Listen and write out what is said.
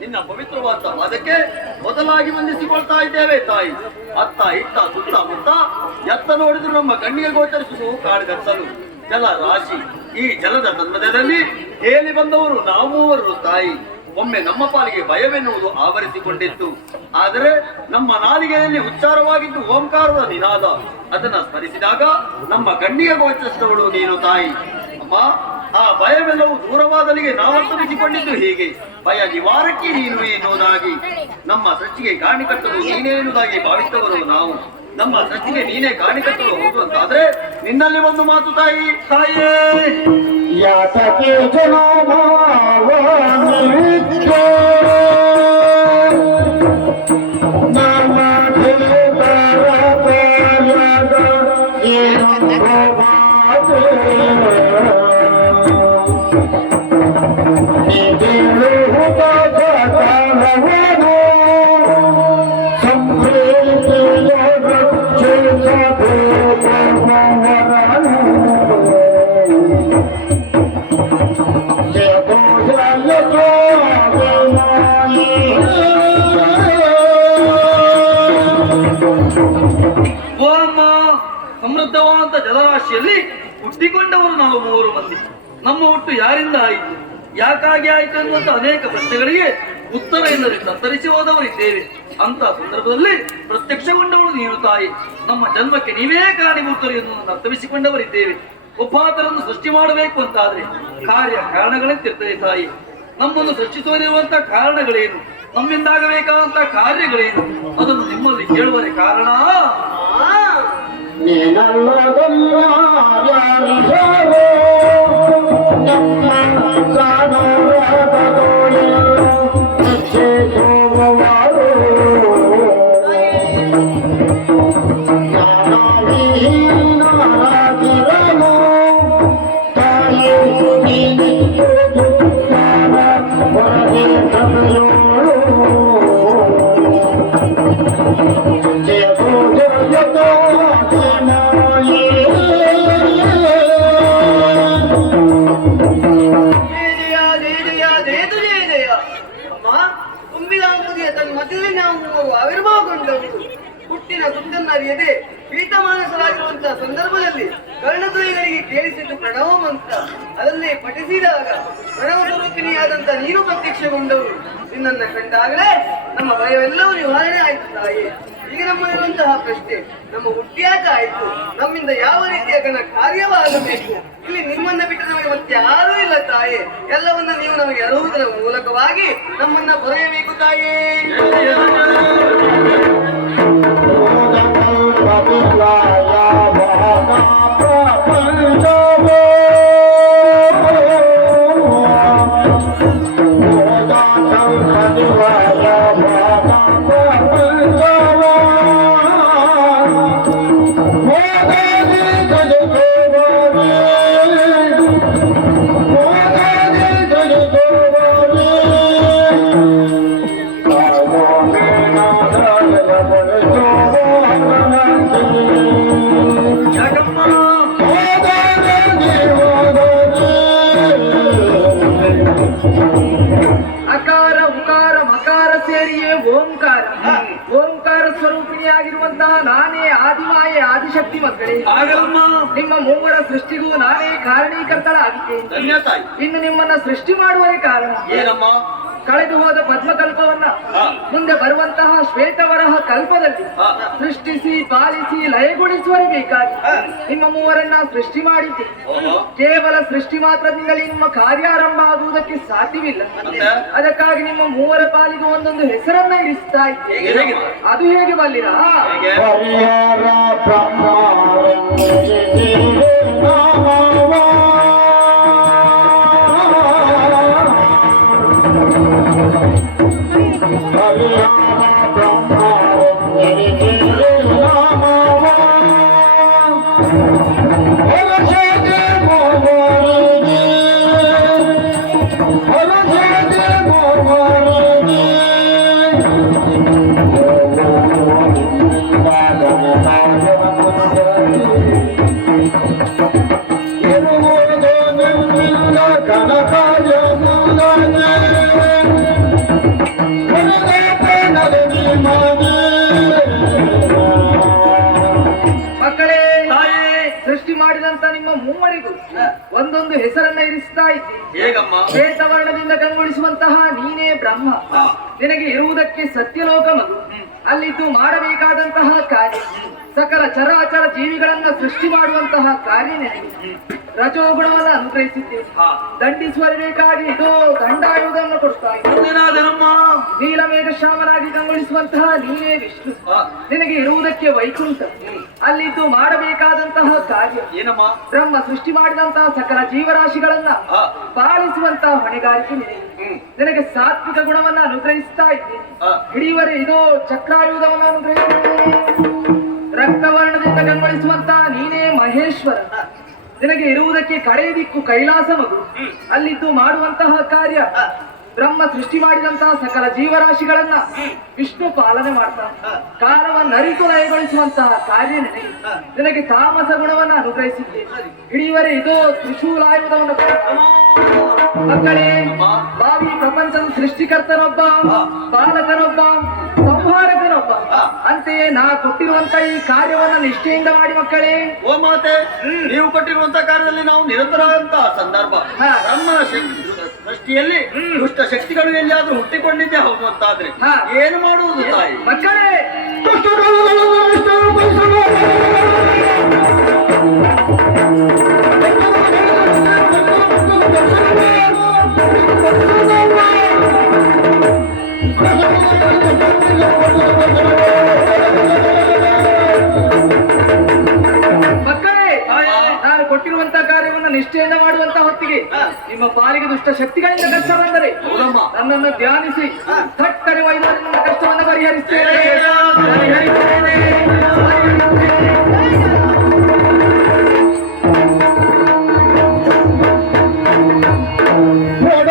ನಿನ್ನ ಪವಿತ್ರವಾದ ಅದಕ್ಕೆ ಮೊದಲಾಗಿ ವಂದಿಸಿಕೊಳ್ತಾ ಇದ್ದೇವೆ ತಾಯಿ. ಅತ್ತ ಇತ್ತ ಸುತ್ತ ಮುತ್ತ ಎತ್ತ ನೋಡಿದ್ರು ನಮ್ಮ ಕಣ್ಣಿಗೆ ಗೋಚರಿಸುವುದು ಕಾಡುಗತ್ತಲು ಜಲ ರಾಶಿ. ಈ ಜಲದ ತನ್ಮಧ್ಯದಲ್ಲಿ ಹೇಳಿ ಬಂದವರು ನಾವು ಮೂವರು ತಾಯಿ. ಒಮ್ಮೆ ನಮ್ಮ ಪಾಲಿಗೆ ಭಯವೆನ್ನುವುದು ಆವರಿಸಿಕೊಂಡಿತ್ತು. ಆದರೆ ನಮ್ಮ ನಾಲಿಗೆಯಲ್ಲಿ ಉಚ್ಚಾರವಾಗಿದ್ದು ಓಂಕಾರದ ನಿನಾದ. ಅದನ್ನ ಸ್ಮರಿಸಿದಾಗ ನಮ್ಮ ಕಣ್ಣಿಗೆ ಗೋಚರಿಸಿದವಳು ನೀನು ತಾಯಿ. ಅಮ್ಮ, ಆ ಭಯವೆಲ್ಲವೂ ದೂರವಾದಲಿಗೆ ನಾವರ್ತಮಿಸಿಕೊಂಡಿದ್ದು ಹೀಗೆ. ಭಯ ನಿವಾರಕ್ಕೆ ನೀನು ಎನ್ನುವುದಾಗಿ, ನಮ್ಮ ಸೃಷ್ಟಿಗೆ ಕಾಣಿಕಟ್ಟಲು ನೀನೇ ಎನ್ನುವುದಾಗಿ ಭಾವಿಸಿದವರು ನಾವು. ನಮ್ಮ ಸೃಷ್ಟಿಗೆ ನೀನೇ ಕಾಣಿಕಟ್ಟಲು ಹೋಗುವಂತಾದ್ರೆ ನಿನ್ನಲ್ಲಿ ಒಂದು ಮಾತು ತಾಯಿ. ತಾಯೇ ಯಾತಕ್ಕೆ ಸಮೃದ್ಧವಾದ ಜಲರಾಶಿಯಲ್ಲಿ ಹುಟ್ಟಿಕೊಂಡವರು ನಾವು ಮೂವರು ಮಂದಿ. ನಮ್ಮ ಹುಟ್ಟು ಯಾರಿಂದ ಆಯಿತು, ಯಾಕಾಗಿ ಆಯಿತು ಎನ್ನುವಂತ ಅನೇಕ ಪ್ರಶ್ನೆಗಳಿಗೆ ಉತ್ತರ ಇಲ್ಲದೆ ತತ್ತರಿಸಿ ಹೋದವರಿದ್ದೇವೆ. ಅಂತ ಸಂದರ್ಭದಲ್ಲಿ ಪ್ರತ್ಯಕ್ಷಗೊಂಡವಳು ನೀನು ತಾಯಿ. ನಮ್ಮ ಜನ್ಮಕ್ಕೆ ನೀವೇ ಕಾರಣೀಭೂತರು ಎನ್ನುವುದನ್ನು ಅರ್ಥವಿಸಿಕೊಂಡವರಿದ್ದೇವೆ. ಒಬ್ಬಾತರನ್ನು ಸೃಷ್ಟಿ ಮಾಡಬೇಕು ಅಂತಾದ್ರೆ ಕಾರ್ಯ ಕಾರಣಗಳಂತಿರ್ತದೆ ತಾಯಿ. ನಮ್ಮನ್ನು ಸೃಷ್ಟಿಸುವರಿರುವಂತಹ ಕಾರಣಗಳೇನು, ನಮ್ಮಿಂದಾಗಬೇಕಾದಂತ ಕಾರ್ಯಗಳೇನು, ಅದನ್ನು ನಿಮ್ಮಲ್ಲಿ ಕೇಳುವರೆ ಕಾರಣ. ಹುಟ್ಟಿನ ಗುಟ್ಟನ್ನರಿಯದೆ ಪೀಠಮಾನಸರಾಗಿರುವಂತಹ ಸಂದರ್ಭದಲ್ಲಿ ಕರ್ಣದ್ವಯಗಳಿಗೆ ಕೇಳಿಸಿದ್ದು ಪ್ರಣವ ಮಂತ್ರ. ಅದನ್ನೇ ಪಠಿಸಿದಾಗ ಪ್ರಣವ ಸ್ವರೂಪಿಣಿಯಾದಂತ ನೀನು ಪ್ರತ್ಯಕ್ಷಗೊಂಡವರು. ನಿನ್ನನ್ನು ಕಂಡಾಗಲೇ ನಮ್ಮ ಭಯವೆಲ್ಲವೂ ನಿವಾರಣೆ ಆಯ್ತು ತಾಯಿ. ಈಗ ನಮ್ಮಲ್ಲಿರುವಂತಹ ಪ್ರಶ್ನೆ, ನಮ್ಮ ಹುಟ್ಟಿಯಾಕ ಆಯ್ತು, ನಮ್ಮಿಂದ ಯಾವ ರೀತಿಯ ಕಾರ್ಯವಾಗಬೇಕು? ಇಲ್ಲಿ ನಿಮ್ಮನ್ನ ಬಿಟ್ಟು ನಮಗೆ ಮತ್ತೆ ಯಾರೂ ಇಲ್ಲ ತಾಯಿ. ಎಲ್ಲವನ್ನ ನೀವು ನಮಗೆ ಅರುವುದರ ಮೂಲಕವಾಗಿ ನಮ್ಮನ್ನ ಬರೆಯಬೇಕು ತಾಯಿ. ಓಂಕಾರ ಸ್ವರೂಪಿಣಿಯಾಗಿರುವಂತಹ ನಾನೇ ಆದಿಮಾಯೆ ಆದಿಶಕ್ತಿ ಮಕ್ಕಳೇ. ನಿಮ್ಮ ಮೂವರ ಸೃಷ್ಟಿಗೂ ನಾನೇ ಕಾರಣೀಕರ್ತಳಾಗಿದ್ದೆ. ಇನ್ನು ನಿಮ್ಮನ್ನ ಸೃಷ್ಟಿ ಮಾಡುವ ಕಾರಣ ಏನಮ್ಮ? ಕಳೆದು ಹೋದ ಪದ್ಮಕಲ್ಪವನ್ನ ಮುಂದೆ ಬರುವಂತಹ ಶ್ವೇತವರಹ ಕಲ್ಪದಲ್ಲಿ ಸೃಷ್ಟಿಸಿ ಪಾಲಿಸಿ ಲಯಗೊಳಿಸುವರಿಬೇಕಾಗಿ ನಿಮ್ಮ ಮೂವರನ್ನ ಸೃಷ್ಟಿ ಮಾಡಿದ್ದೆ. ಕೇವಲ ಸೃಷ್ಟಿ ಮಾತ್ರದಿಂದಲೇ ನಿಮ್ಮ ಕಾರ್ಯಾರಂಭ ಆಗುವುದಕ್ಕೆ ಸಾಧ್ಯವಿಲ್ಲ. ಅದಕ್ಕಾಗಿ ನಿಮ್ಮ ಮೂವರ ಪಾಲಿಗೆ ಒಂದೊಂದು ಹೆಸರನ್ನ ಇರಿಸ್ತಾ ಇದ್ದೆ. ಅದು ಹೇಗೆ ಬಲ್ಲಿರಾ? Oh ಅಂತ ನಿಮ್ಮ ಮೂವರಿಗೂ ಒಂದೊಂದು ಹೆಸರನ್ನ ಇರಿಸ್ತಾ ಇದ್ದೆ. ಹೇಗಮ್ಮ? ಶ್ವೇತವರ್ಣದಿಂದ ಕಂಗೊಳಿಸುವಂತಹ ನೀನೇ ಬ್ರಹ್ಮ. ನಿನಗೆ ಇರುವುದಕ್ಕೆ ಸತ್ಯಲೋಕ ಮಗು. ಅಲ್ಲಿದ್ದು ಮಾಡಬೇಕಾದಂತಹ ಕಾರ್ಯ ಸಕಲ ಚರಾಚರ ಜೀವಿಗಳನ್ನ ಸೃಷ್ಟಿ ಮಾಡುವಂತಹ ಕಾರ್ಯ ನಿನಗೆ. ರಜೋಗುಣವನ್ನು ಅನುಗ್ರಹಿಸಿದ್ದೇವೆ. ದಂಡಿಸುವಬೇಕಾಗಿ ಇದು ದಂಡಾಯುಧವನ್ನು ಕೊಡ್ತಾ ಇದ್ದೇವೆ. ನೀಲಮೇಘ ಶ್ಯಾಮನಾಗಿ ಕಂಗೊಳಿಸುವಂತಹ ನೀನೇ ವಿಷ್ಣು. ನಿನಗೆ ಇರುವುದಕ್ಕೆ ವೈಕುಂಠ. ಅಲ್ಲಿದ್ದು ಮಾಡಬೇಕಾದಂತಹ ಕಾರ್ಯ ಏನಮ್ಮ? ಬ್ರಹ್ಮ ಸೃಷ್ಟಿ ಮಾಡಿದಂತಹ ಸಕಲ ಜೀವರಾಶಿಗಳನ್ನ ಪಾಲಿಸುವಂತಹ ಹೊಣೆಗಾರಿಕೆ ನಿನಗೆ. ನಿನಗೆ ಸಾತ್ವಿಕ ಗುಣವನ್ನ ಅನುಗ್ರಹಿಸ್ತಾ ಇದ್ದೇನೆ. ಹಿಡಿಯುವರೆ ಇದು ಚಕ್ರಾಯುಧವನ್ನು ಅನುಗ್ರಹಿಸಿದ್ದೇನೆ. ರಕ್ತವರ್ಣದಿಂದ ಕಂಗೊಳಿಸುವಂತಹ ನೀನೇ ಮಹೇಶ್ವರ. ನಿನಗೆ ಇರುವುದಕ್ಕೆ ಕಡೆ ದಿಕ್ಕು ಕೈಲಾಸ ಮಗು. ಅಲ್ಲಿದ್ದು ಮಾಡುವಂತಹ ಕಾರ್ಯ ಬ್ರಹ್ಮ ಸೃಷ್ಟಿ ಮಾಡಿದಂತಹ ಸಕಲ ಜೀವರಾಶಿಗಳನ್ನ ವಿಷ್ಣು ಪಾಲನೆ ಮಾಡ್ತಾನೆ. ಕಾಲವನ್ನು ಅರಿತು ಲಯಗೊಳಿಸುವಂತಹ ಕಾರ್ಯ ನಿನಗೆ. ನಿನಗೆ ತಾಮಸ ಗುಣವನ್ನು ಅನುಗ್ರಹಿಸಿದ್ದೇನೆ. ಹಿಡಿಯುವರೆ ಇದು ತ್ರಿಶೂಲಾಯುಧವನ್ನು ಮಕ್ಕಳೇ, ಭಾವಿ ಪ್ರಪಂಚದ ಸೃಷ್ಟಿಕರ್ತನೊಬ್ಬ, ಪಾಲಕನೊಬ್ಬ, ಸಂಹಾರಕನೊಬ್ಬ. ಅಂತೆಯೇ ನಾ ಕೊಟ್ಟಿರುವಂತ ಈ ಕಾರ್ಯವನ್ನ ನಿಷ್ಠೆಯಿಂದ ಮಾಡಿ ಮಕ್ಕಳೇ. ಓ ಮಾತೆ, ನೀವು ಕೊಟ್ಟಿರುವಂತ ಕಾರ್ಯದಲ್ಲಿ ನಾವು ನಿರತರಾದಂತಹ ಸಂದರ್ಭ. ಬ್ರಹ್ಮನ ಸೃಷ್ಟಿಯಲ್ಲಿ ದುಷ್ಟ ಶಕ್ತಿಗಳು ಎಲ್ಲಿಯಾದ್ರೂ ಹುಟ್ಟಿಕೊಂಡಿದ್ದೇ ಹೌದು ಅಂತಾದ್ರೆ ಏನು ಮಾಡುವುದು ತಾಯಿ? ಮಕ್ಕಳೇ, ನಾನು ಕೊಟ್ಟಿರುವಂತಹ ಕಾರ್ಯವನ್ನು ನಿಷ್ಠೆಯಿಂದ ಮಾಡುವಂತಹ ಹೊತ್ತಿಗೆ ನಿಮ್ಮ ಪಾಲಿಗೆ ದುಷ್ಟ ಶಕ್ತಿಗಳಿಂದ ಕಷ್ಟ ಬಂದರೆ ನನ್ನನ್ನು ಧ್ಯಾನಿಸಿ ಥಟ್ಟನೆ ಒಯ್ದು ನನ್ನ ಕಷ್ಟವನ್ನು ಪರಿಹರಿಸ್ತೇನೆ. Oh